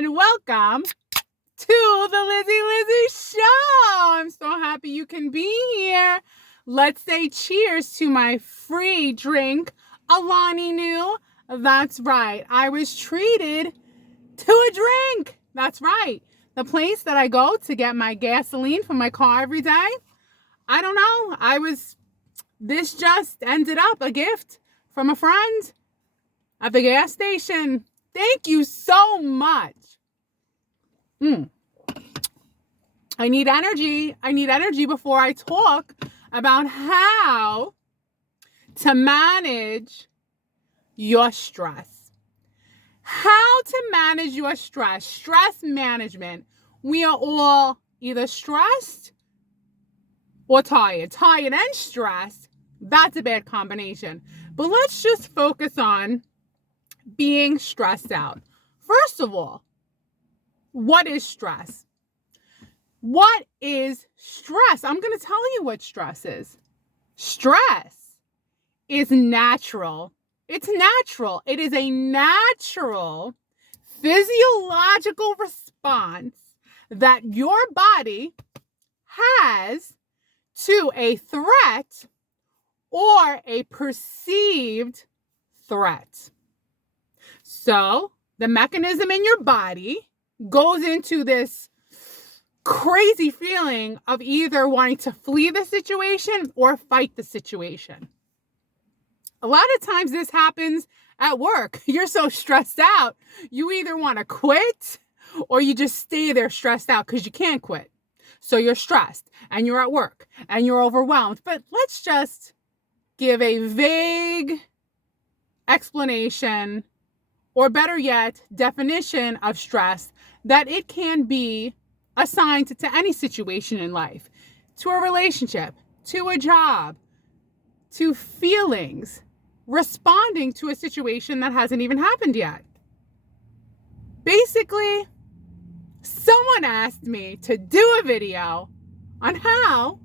and welcome to the Lizzie Show. I'm so happy you can be here. Let's say cheers to my free drink, Alani Nu. That's right. I was treated to a drink. That's right. The place that I go to get my gasoline for my car every day. I don't know. This just ended up a gift from a friend at the gas station. Thank you so much. I need energy. I need energy before I talk about how to manage your stress. How to manage your stress. Stress management. We are all either stressed or tired. Tired and stressed. That's a bad combination. But let's just focus on being stressed out. First of all, what is stress? What is stress? I'm going to tell you what stress is. Stress is natural. It's natural. It is a natural physiological response that your body has to a threat or a perceived threat. So the mechanism in your body goes into this crazy feeling of either wanting to flee the situation or fight the situation. A lot of times this happens at work. You're so stressed out, you either want to quit or you just stay there stressed out because you can't quit. So you're stressed and you're at work and you're overwhelmed. But let's just give a vague explanation, or better yet, definition of stress, that it can be assigned to any situation in life, to a relationship, to a job, to feelings, responding to a situation that hasn't even happened yet. Basically, someone asked me to do a video on how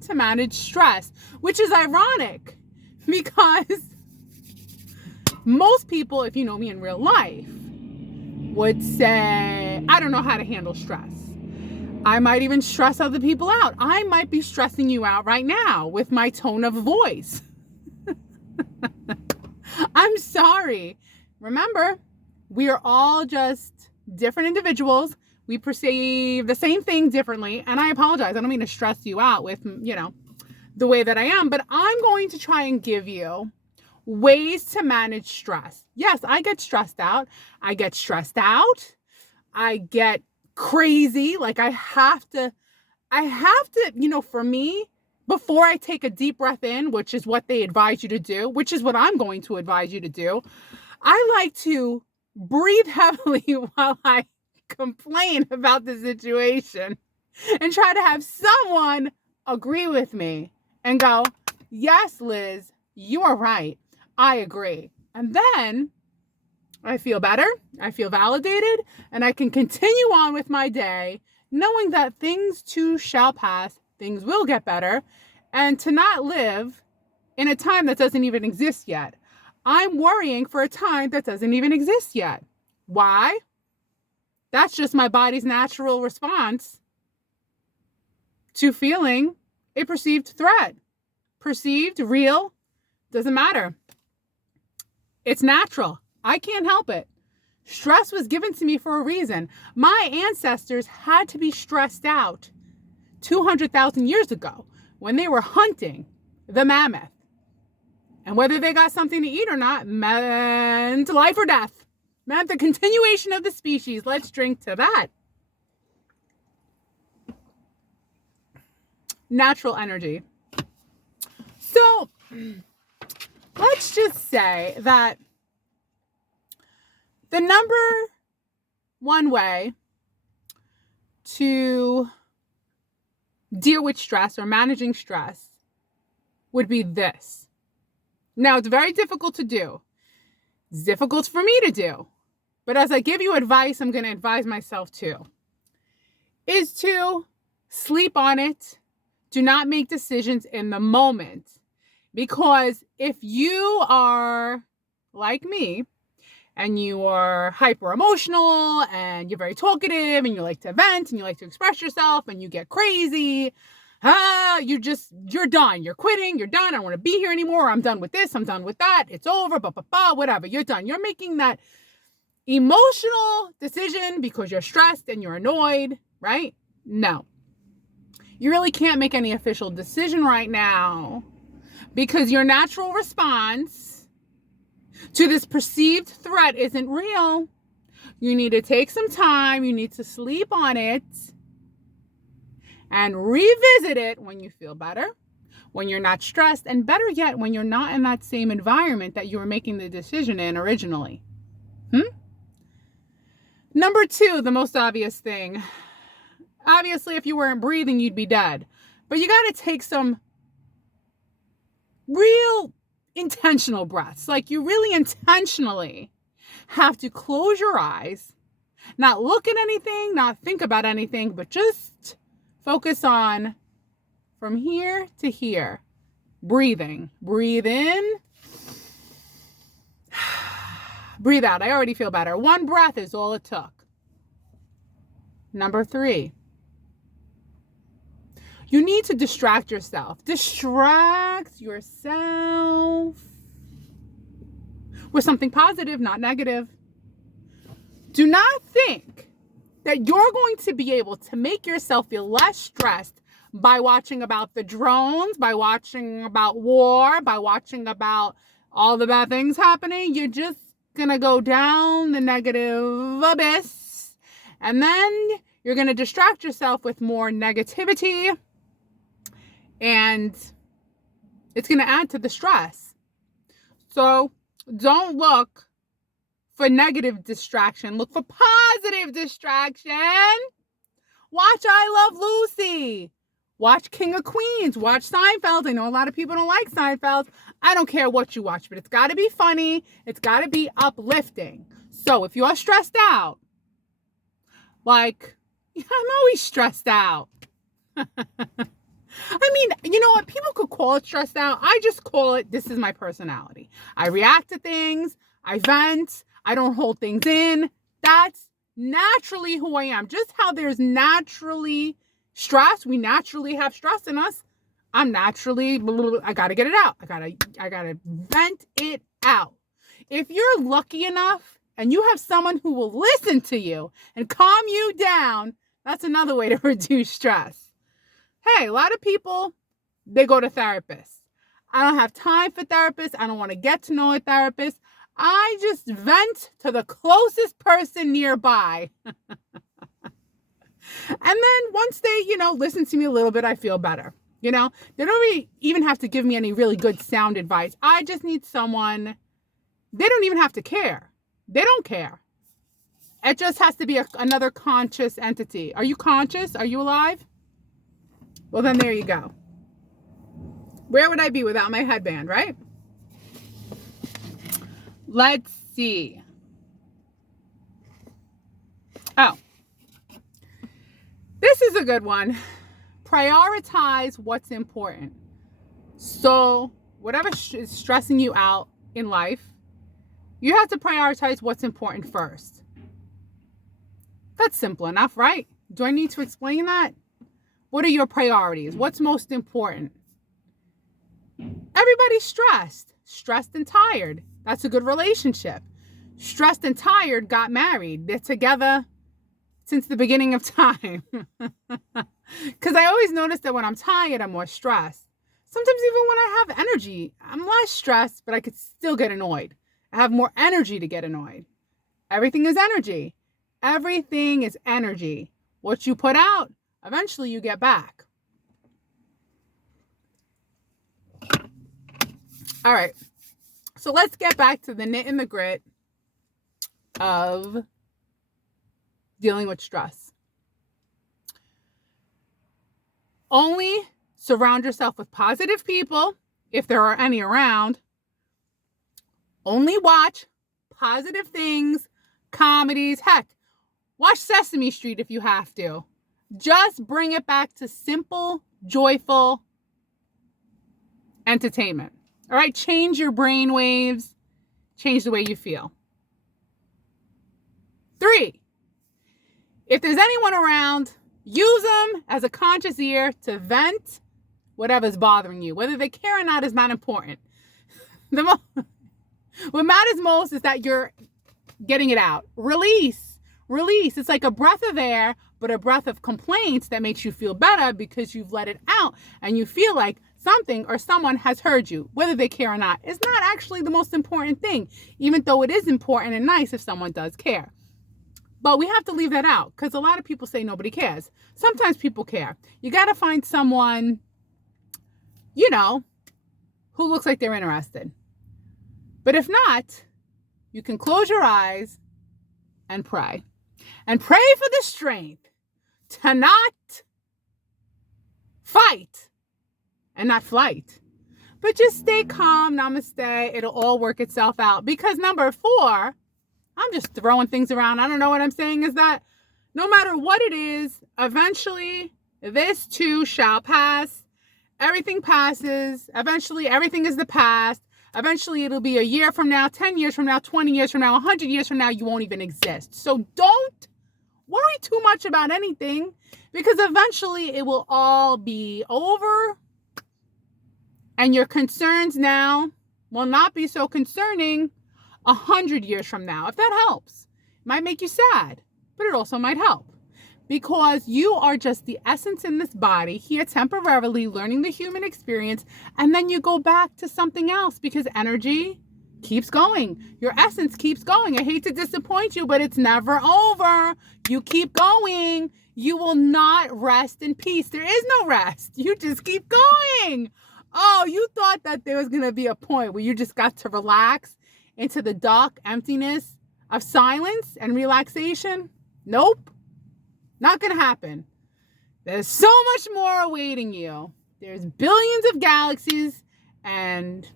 to manage stress, which is ironic because most people, if you know me in real life, would say, I don't know how to handle stress. I might even stress other people out. I might be stressing you out right now with my tone of voice. I'm sorry. Remember, we are all just different individuals. We perceive the same thing differently. And I apologize. I don't mean to stress you out with, the way that I am, but I'm going to try and give you ways to manage stress. Yes, I get stressed out. I get crazy. Like I have to, for me, before I take a deep breath in, which is what they advise you to do, which is what I'm going to advise you to do, I like to breathe heavily while I complain about the situation and try to have someone agree with me and go, yes, Liz, you are right. I agree. And then I feel better, I feel validated, and I can continue on with my day knowing that things too shall pass, things will get better, and to not live in a time that doesn't even exist yet. I'm worrying for a time that doesn't even exist yet. Why? That's just my body's natural response to feeling a perceived threat. Perceived, real, doesn't matter. It's natural. I can't help it. Stress was given to me for a reason. My ancestors had to be stressed out 200,000 years ago when they were hunting the mammoth. And whether they got something to eat or not meant life or death, meant the continuation of the species. Let's drink to that. Natural energy. So let's just say that the number one way to deal with stress or managing stress would be this. Now, it's very difficult to do. It's difficult for me to do. But as I give you advice, I'm going to advise myself too. Is to sleep on it. Do not make decisions in the moment. Because if you are like me and you are hyper emotional and you're very talkative and you like to vent and you like to express yourself and you get crazy. You're done. You're quitting. You're done. I don't want to be here anymore. I'm done with this. I'm done with that. It's over. Whatever. You're done. You're making that emotional decision because you're stressed and you're annoyed, right? No. You really can't make any official decision right now because your natural response to this perceived threat isn't real. You need to take some time. You need to sleep on it and revisit it when you feel better, when you're not stressed, and better yet, when you're not in that same environment that you were making the decision in originally. Number 2, the most obvious thing. Obviously, if you weren't breathing, you'd be dead. But you got to take some real intentional breaths. Like you really intentionally have to close your eyes, not look at anything, not think about anything, but just focus on from here to here. Breathing. Breathe in. Breathe out. I already feel better. 1 breath is all it took. Number 3. You need to distract yourself. Distract yourself with something positive, not negative. Do not think that you're going to be able to make yourself feel less stressed by watching about the drones, by watching about war, by watching about all the bad things happening. You're just going to go down the negative abyss. And then you're going to distract yourself with more negativity. And it's going to add to the stress. So don't look for negative distraction. Look for positive distraction. Watch I Love Lucy. Watch King of Queens. Watch Seinfeld. I know a lot of people don't like Seinfeld. I don't care what you watch, but it's got to be funny. It's got to be uplifting. So if you're stressed out, like, I'm always stressed out. I mean, you know what? People could call it stressed out. I just call it, this is my personality. I react to things. I vent. I don't hold things in. That's naturally who I am. Just how there's naturally stress. We naturally have stress in us. I'm naturally, I got to get it out. I got to vent it out. If you're lucky enough and you have someone who will listen to you and calm you down, that's another way to reduce stress. Hey, a lot of people, they go to therapists. I don't have time for therapists. I don't want to get to know a therapist. I just vent to the closest person nearby. And then once they, listen to me a little bit, I feel better. They don't really even have to give me any really good sound advice. I just need someone. They don't even have to care. They don't care. It just has to be another conscious entity. Are you conscious? Are you alive? Well, then there you go. Where would I be without my headband, right? Let's see. Oh, this is a good one. Prioritize what's important. So whatever is stressing you out in life, you have to prioritize what's important first. That's simple enough, right? Do I need to explain that? What are your priorities? What's most important? Everybody's stressed and tired. That's a good relationship. Stressed and tired got married. They're together since the beginning of time. Because I always notice that when I'm tired, I'm more stressed. Sometimes even when I have energy, I'm less stressed, but I could still get annoyed. I have more energy to get annoyed. Everything is energy. Everything is energy. What you put out, eventually you get back. All right. So let's get back to the nit and the grit of dealing with stress. Only surround yourself with positive people, if there are any around. Only watch positive things, comedies. Heck, watch Sesame Street if you have to. Just bring it back to simple, joyful entertainment. All right, change your brain waves, change the way you feel. 3, if there's anyone around, use them as a conscious ear to vent whatever's bothering you. Whether they care or not is not important. What matters most is that you're getting it out. Release. It's like a breath of air, but a breath of complaints that makes you feel better because you've let it out and you feel like something or someone has heard you. Whether they care or not is not actually the most important thing, even though it is important and nice if someone does care. But we have to leave that out because a lot of people say nobody cares. Sometimes people care. You got to find someone, who looks like they're interested. But if not, you can close your eyes and pray. And pray for the strength to not fight and not flight. But just stay calm, namaste. It'll all work itself out. Because number 4, I'm just throwing things around. I don't know what I'm saying is that no matter what it is, eventually this too shall pass. Everything passes. Eventually everything is the past. Eventually it'll be a year from now, 10 years from now, 20 years from now, 100 years from now, you won't even exist. So don't worry too much about anything because eventually it will all be over and your concerns now will not be so concerning 100 years from now. If that helps, it might make you sad, but it also might help because you are just the essence in this body here temporarily learning the human experience. And then you go back to something else because energy keeps going. Your essence keeps going. I hate to disappoint you, but it's never over. You keep going. You will not rest in peace. There is no rest. You just keep going. Oh, you thought that there was going to be a point where you just got to relax into the dark emptiness of silence and relaxation? Nope. Not going to happen. There's so much more awaiting you. There's billions of galaxies and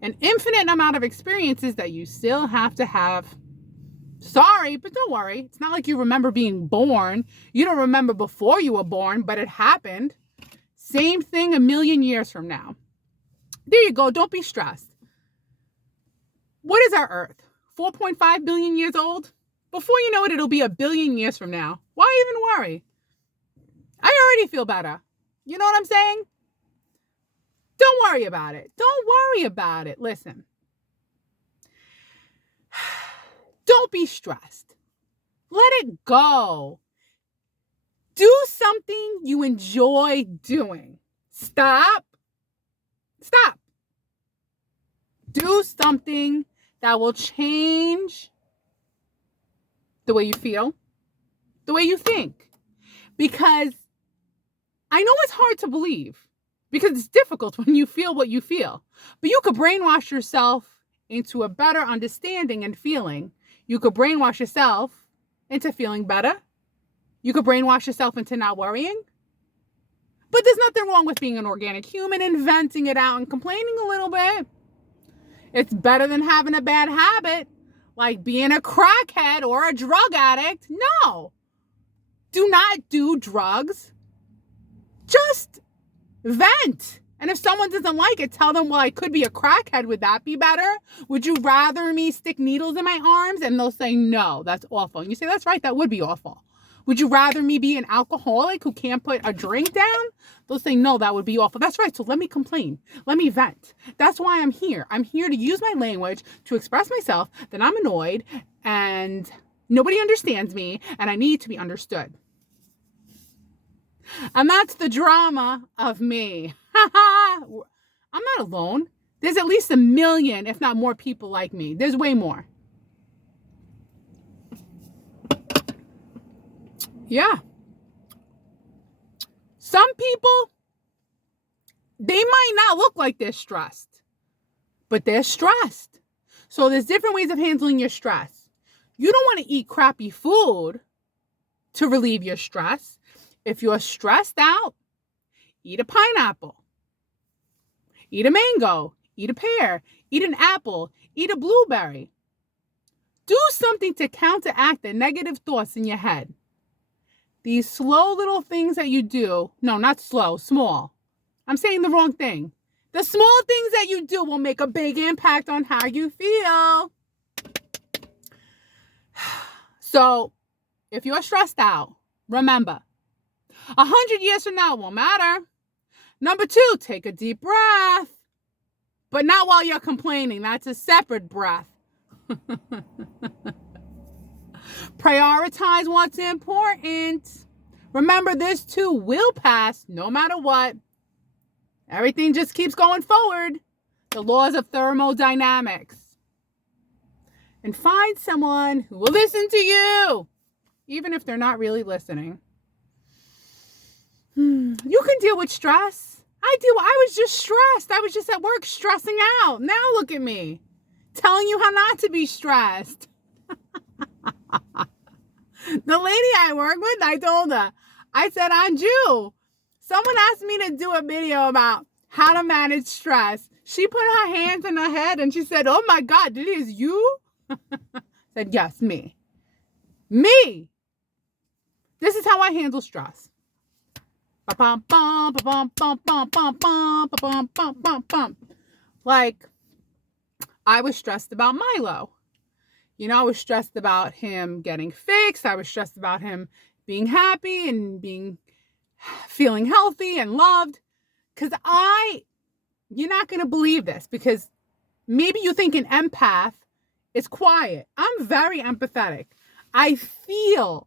an infinite amount of experiences that you still have to have. Sorry, but don't worry. It's not like you remember being born. You don't remember before you were born, but it happened. Same thing a million years from now. There you go. Don't be stressed. What is our Earth? 4.5 billion years old? Before you know it, it'll be a billion years from now. Why even worry? I already feel better. You know what I'm saying? Don't worry about it. Don't worry about it. Listen. Don't be stressed. Let it go. Do something you enjoy doing. Stop. Do something that will change the way you feel, the way you think. Because I know it's hard to believe because it's difficult when you feel what you feel. But you could brainwash yourself into a better understanding and feeling. You could brainwash yourself into feeling better. You could brainwash yourself into not worrying. But there's nothing wrong with being an organic human and venting it out and complaining a little bit. It's better than having a bad habit, like being a crackhead or a drug addict. No. Do not do drugs. Just vent. And if someone doesn't like it, tell them, well, I could be a crackhead. Would that be better? Would you rather me stick needles in my arms? And they'll say, no, that's awful. And you say, that's right, that would be awful. Would you rather me be an alcoholic who can't put a drink down? They'll say, no, that would be awful. That's right. So let me complain. Let me vent. That's why I'm here. I'm here to use my language to express myself that I'm annoyed and nobody understands me and I need to be understood. And that's the drama of me. I'm not alone. There's at least 1 million, if not more people like me. There's way more. Yeah. Some people, they might not look like they're stressed, but they're stressed. So there's different ways of handling your stress. You don't want to eat crappy food to relieve your stress. If you're stressed out, eat a pineapple, eat a mango, eat a pear, eat an apple, eat a blueberry. Do something to counteract the negative thoughts in your head. These slow little things that you do, no, not slow, small. I'm saying the wrong thing. The small things that you do will make a big impact on how you feel. So if you're stressed out, remember, 100 years from now, it won't matter. Number 2, take a deep breath. But not while you're complaining. That's a separate breath. Prioritize what's important. Remember, this too will pass no matter what. Everything just keeps going forward. The laws of thermodynamics. And find someone who will listen to you, even if they're not really listening. You can deal with stress. I was just stressed. I was just at work stressing out. Now look at me, telling you how not to be stressed. The lady I work with, I told her, I said, Anju, someone asked me to do a video about how to manage stress. She put her hands on her head and she said, oh my God, it is you? I said, yes, me. Me. This is how I handle stress. Like, I was stressed about Milo. You know, I was stressed about him getting fixed. I was stressed about him being happy and feeling healthy and loved. Because you're not going to believe this, because maybe you think an empath is quiet. I'm very empathetic. I feel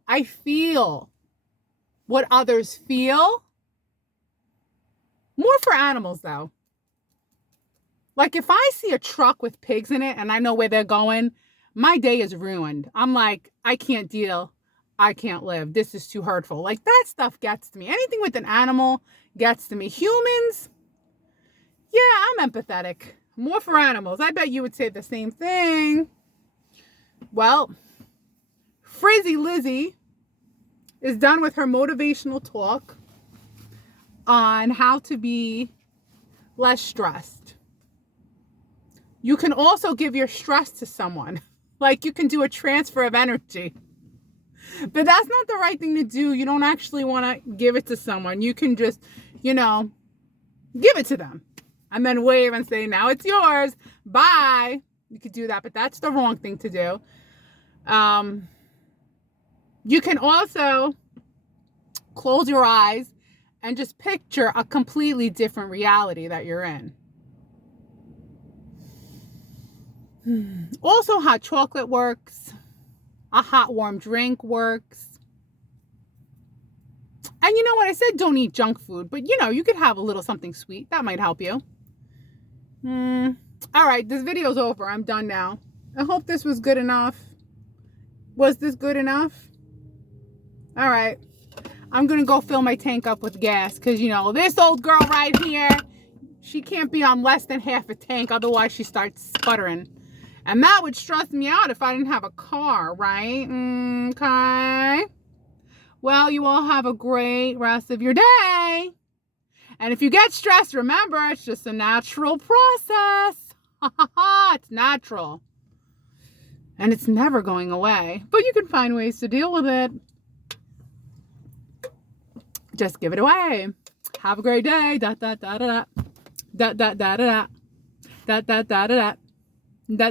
what others feel. More for animals, though. Like, if I see a truck with pigs in it and I know where they're going, my day is ruined. I'm like, I can't deal. I can't live. This is too hurtful. Like, that stuff gets to me. Anything with an animal gets to me. Humans, yeah, I'm empathetic. More for animals. I bet you would say the same thing. Well, Frizzy Lizzy is done with her motivational talk on how to be less stressed. You can also give your stress to someone. Like, you can do a transfer of energy. But that's not the right thing to do. You don't actually want to give it to someone. You can just, give it to them. And then wave and say, now it's yours. Bye. You could do that, but that's the wrong thing to do. You can also close your eyes and just picture a completely different reality that you're in. Also, hot chocolate works. A hot warm drink works. And you know what? I said don't eat junk food, but you could have a little something sweet. That might help you. All right, this video's over. I'm done now. I hope this was good enough. Was this good enough? All right. I'm going to go fill my tank up with gas because, this old girl right here, she can't be on less than half a tank. Otherwise, she starts sputtering. And that would stress me out if I didn't have a car, right? Okay. Well, you all have a great rest of your day. And if you get stressed, remember, it's just a natural process. It's natural. And it's never going away. But you can find ways to deal with it. Just give it away. Have a great day. Da da da da da. Da da da da da. Da da da da da.